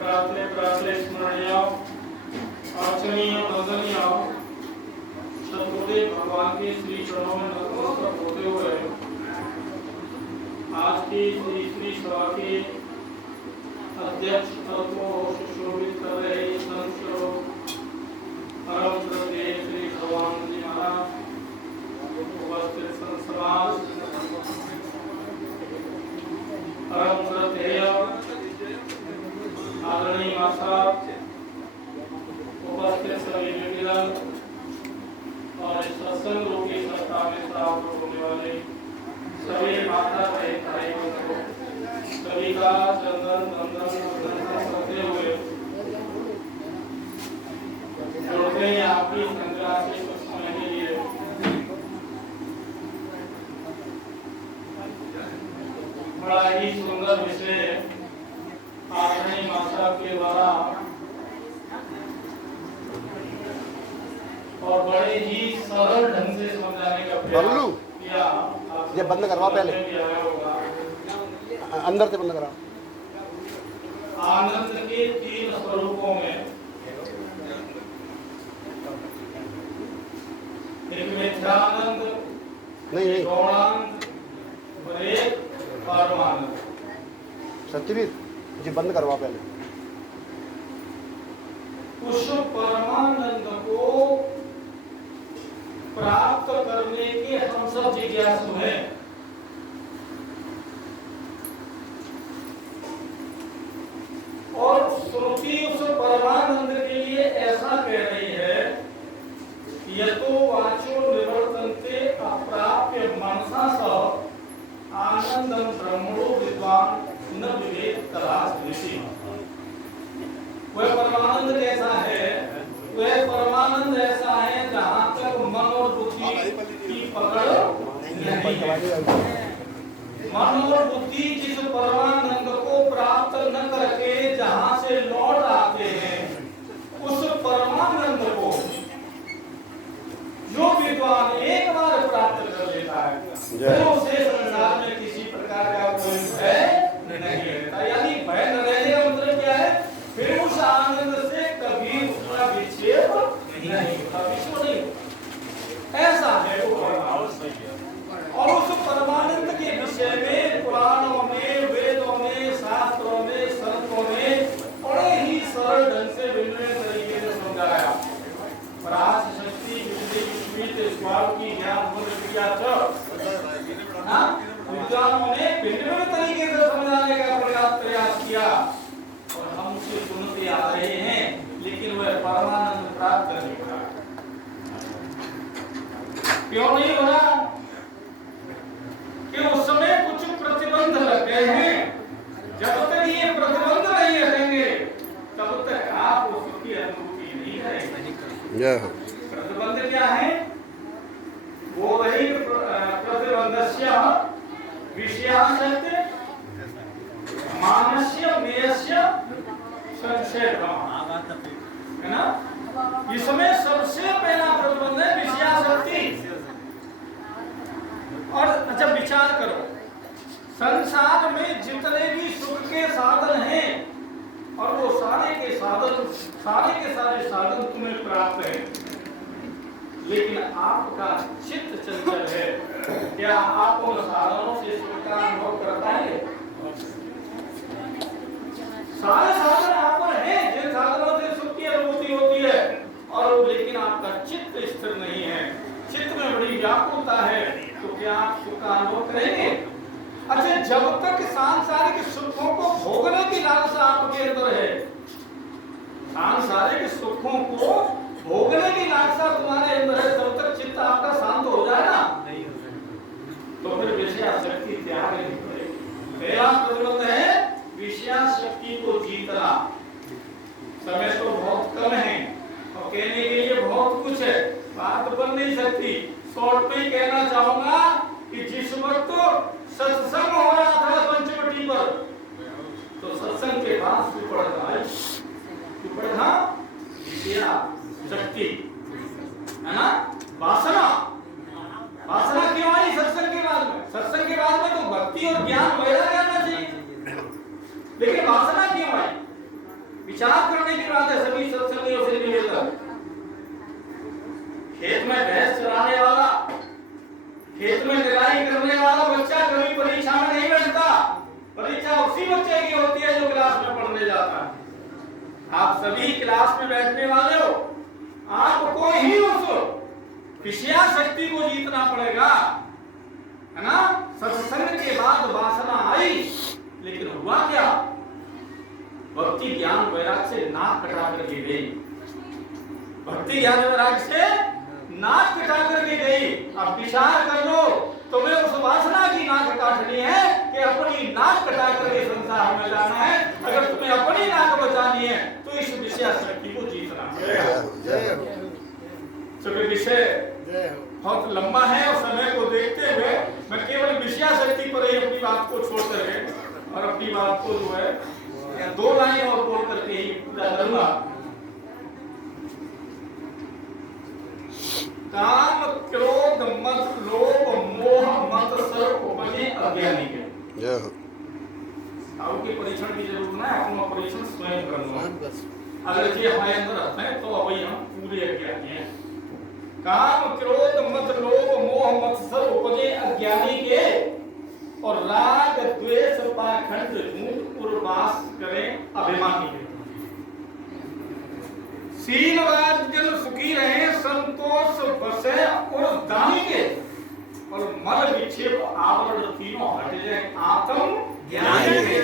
प्रातः प्रातः स्मरणीय अर्चनीय वंदनीय सतगुरुदेव भगवान के श्री चरणों में नतमस्तक होते हुए आज की श्री सभा के अध्यक्ष पद को सुशोभित कर रहे संत परम श्रद्धेय श्री भगवान जी महाराज, उपस्थित संत समाज, परम श्रद्धेय आदरणीय माता, उपस्थित सभी व्यक्तिगण और इस सत्संग रूप की संस्था में श्रावक होने वाले सभी माता भाइयों को सभी का चंदन वंदन करते हुए जोड़ते हैं आपकी संग्रह से कुछ समय के लिए। बड़ा ही सुंदर विषय आदरणीय माता के द्वारा और बड़े ही सरल ढंग से समझाने का प्रयास किया। ये बंद करवा पहले, अंदर से बंद करा। आनंद के तीन स्वरूपों में एक मिथ्यानंद, नहीं गौणानंद और एक परमानंद। सत्यवीर जी बंद करवा पहले। उस परमानंद को प्राप्त करने के हम सब जिज्ञासु हैं। और श्रुति उस परमानंद के लिए ऐसा कह रही है, यतो वाचो निवर्तन्ते अप्राप्य मनसा सह आनंदम ब्रह्मणो विद्वान न विवेक तलास्ति। वह परमानंद कैसा है? वह परमानंद ऐसा है जहाँ तक मन और बुद्धि की पकड़ नहीं है। मन और बुद्धि जिस परमानंद को प्राप्त न करके जहाँ से लौट आते हैं, उस परमानंद को जो विद्वान एक बार प्राप्त कर लेता है, तो उसे संसार में किसी प्रकार का कोई भय नहीं रहता। यानी भय न रहने का मतलब क्या है? फिर उस आनंद से कभी उसका विक्षेप नहीं होता, विक्षेप नहीं होता। ऐसा है वो परमानंद। और उस परमानंद के विषय में पुराणों में, वेदों में, शास्त्रों में, संतों ने बड़े ही सरल ढंग से विभिन्न तरीके से समझाया। परास शक्ति विश्वित स्वाल की ज्ञान विद्या विद्वानों ने भिन्न तरीके से समझाने का प्रयास किया और हम उसे सुनते आ रहे हैं, लेकिन वह परमानंद प्राप्त नहीं हो रहा। क्यों नहीं हो रहा? कि उस समय कुछ प्रतिबंध लग गए हैं। जब तक ये प्रतिबंध नहीं हटेंगे तब तक आप उसकी अनुभूति नहीं करेंगे। प्रतिबंध क्या है? वो वही प्रतिबंधस्य विषयासक्ति मानस्य मेयस्य संशय है ना। इसमें सबसे पहला प्रतिबंध है विषयासक्ति। और जब विचार करो, संसार में जितने भी सुख के साधन हैं और वो सारे के सारे साधन तुम्हें प्राप्त हैं, लेकिन आपका चित्त चंचल है। क्या आप उन साधनों से सुख का अनुभव कर पाएंगे? सारे साधन आप पर हैं, जिन साधनों से सुख की अनुभूति होती है, और लेकिन आपका चित्त स्थिर नहीं है, चित्त में बड़ी व्याकुलता है, तो क्या आप सुख का अनुभव करेंगे? अच्छा, जब तक सांसारिक सुखों को भोगने की लालसा आपके अंदर है, सांसारिक सुखों को भोगने की लालसा तुम्हारे अंदर है, तब तक चित्त आपका शांत हो जाए ना, तो फिर विषयासक्ति त्याग नहीं पड़ेगी। पहला प्रतिबंध है विषयासक्ति को जीतना। समय तो बहुत कम है और कहने के लिए बहुत कुछ है, बात बन नहीं सकती। शॉर्ट में ही कहना चाहूंगा कि जिस वक्त सत्संग हो रहा था पंचवटी पर, तो सत्संग के बाद सुपड़ा शक्ति है ना, वासना। वासना क्यों आई सत्संग के बाद में? सत्संग के बाद में तो भक्ति और ज्ञान वगैरह करना चाहिए, लेकिन वासना क्यों आई? विचार करने की बात है सभी सत्संगियों से निवेदन। खेत में भैंस चराने वाला, खेत में निराई करने वाला बच्चा कभी परीक्षा में नहीं बैठता। परीक्षा उसी बच्चे की होती है जो क्लास में पढ़ने जाता है। आप सभी क्लास में बैठने वाले हो, आपको ही उस विषया शक्ति को जीतना पड़ेगा, है ना। सत्संग के बाद वासना आई, लेकिन हुआ क्या? भक्ति ज्ञान वैराग से नाक कटा करके गई। भक्ति ज्ञान वैराग से नाक कटा करके गई। अब विचार कर लो, तुम्हें उस वासना की नाक काटनी है कि अपनी नाक कटा करके संसार में जाना है। अगर तुम्हें अपनी नाक बचानी है तो इस विषय शक्ति को जीतना है। चूंकि विषय बहुत लंबा है और समय को देखते हुए मैं केवल विषय शक्ति पर ही अपनी बात को छोड़ करके और अपनी बात को जो है 2 लाइन और बोल करके ही पूरा करूंगा। काम क्रोध मद लोभ मोह मत सर्व उपजे अज्ञानी के। आपके परीक्षण की जरूरत ना है, अपना परीक्षण स्वयं करना। अगर ये हमारे अंदर रहते हैं तो अभी हम पूरे अज्ञानी हैं। काम क्रोध मद लोभ मोह मत सर्व उपजे अज्ञानी के, और राग द्वेष पाखंड झूठ उर्वास करें अभिमानी के। शीलवाद जन सुखी रहे संतोष बसे और दानी के, और मल विक्षेप आवरण तीनों हट जाए आत्म ज्ञान के।